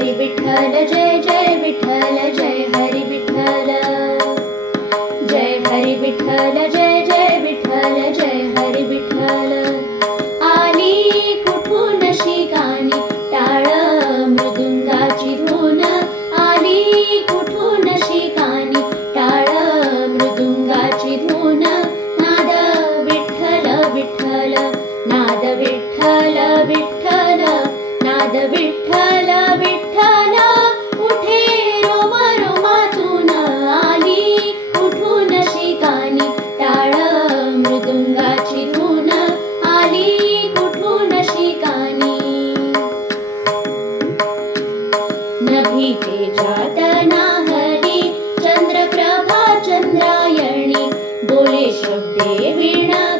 हरी विठ्ठल जय जय विठ्ठल जय हरी विठ्ठल। जय हरी विठ्ठल जय जय विठ्ठल जय हरी विठ्ठल। आली कुठून शी टाळ मृदुंगाची धून? आली कुठून शी टाळ मृदुंगाची धून? नाद विठ्ठल विठ्ठल नाद विठ्ठल विठ्ठल नाद विठ्ठल। हरि चन्द्रप्रभा चन्द्रायणि बोले शब्दे बोलेश्वणा